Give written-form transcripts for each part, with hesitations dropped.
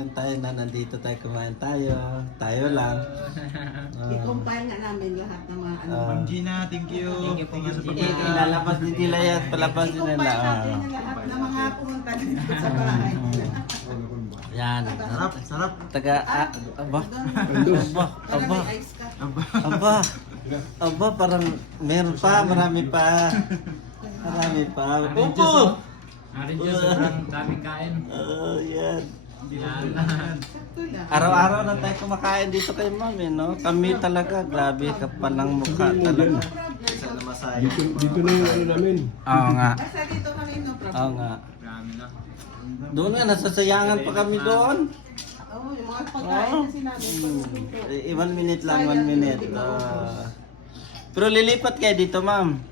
lang tayo na nandito tayo, kumain tayo. Tayo lang. I-compile nga namin lahat ng mga ano. Ma'am Gina, thank you. Thank you po, Ma'am Gina. Ilalabas din nila yan, palabas din nila. I-compile natin yung lahat ng mga pumunta dito sa bahay. Yan. Sarap, sarap. Taga, aba, Para aba, may ice ka. aba, aba, parang meron pa, marami pa. Marami pa. Opo! Arin dyan, sobrang daming kain. Yan. Yan. Sakto lang. Araw-araw na tayo kumakain dito kay mami, no? Kami talaga, grabe, kapal ng mukha talaga. No problem. Sana masaya. Dito na yung ano namin. Oo nga, Basta dito kami, no problem. oo nga. Marami na. Doon nga, nasasayangan pa kami doon. Oo, yung mga pagkain kasi namin. Pagluto. 1 minute lang, 1 minute. Pero lilipat kayo dito, ma'am.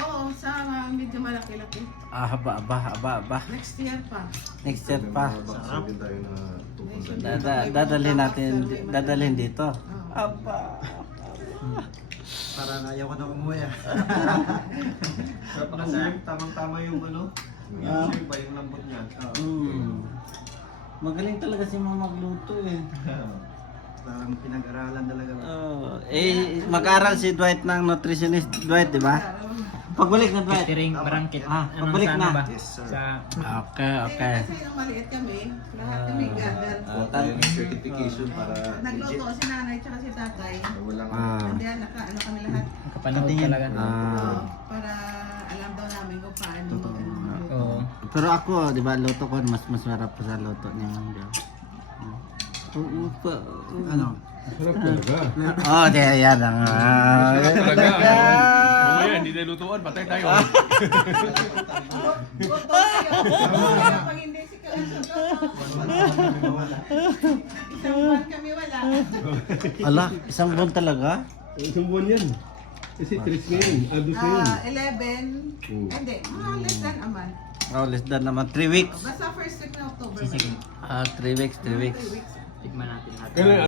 Oo, sa medyo malaki-laki. Aba. Next year pa. Next year pa. Sarap din tayo na pupunta. Dadalhin dito. Aba. Parang ayaw ko na umuwi ah. Tamang-tama yung ano. Yung shape, yung lambot niya. Magaling talaga si mama magluto eh. Parang pinag-aralan talaga. Mag-aral si Dwight ng nutritionist. Dwight, di ba? Pagbalik na Dwight. Catering, barangkit. pagbalik sa na. ano ba? Yes, sir. Sa Okay. Kasi nung maliit kami, lahat kami gather. Tayo ng certification para Nagluto si nanay tsaka si tatay. walang Hindi ano kami lahat. kapanahon talaga. Oo, para alam daw namin kung paano Oo. Pero ako, di ba, luto ko mas masarap pa sa luto niya. Oo pa. Ano? sarap talaga. Oh, di yan ang. Mamaya, hindi tayo lutuan, patay tayo. Pag hindi si Kalasog, isang buwan kami wala. Ala, isang buwan talaga? Isang buwan yan. Kasi 3 ngayon. Agos ngayon. 11, hindi, less than a month. Oh, less than naman 3 weeks. Basta first week na October. Sige, 3 weeks, 3 weeks. 3 weeks. tikman natin lahat. Kaya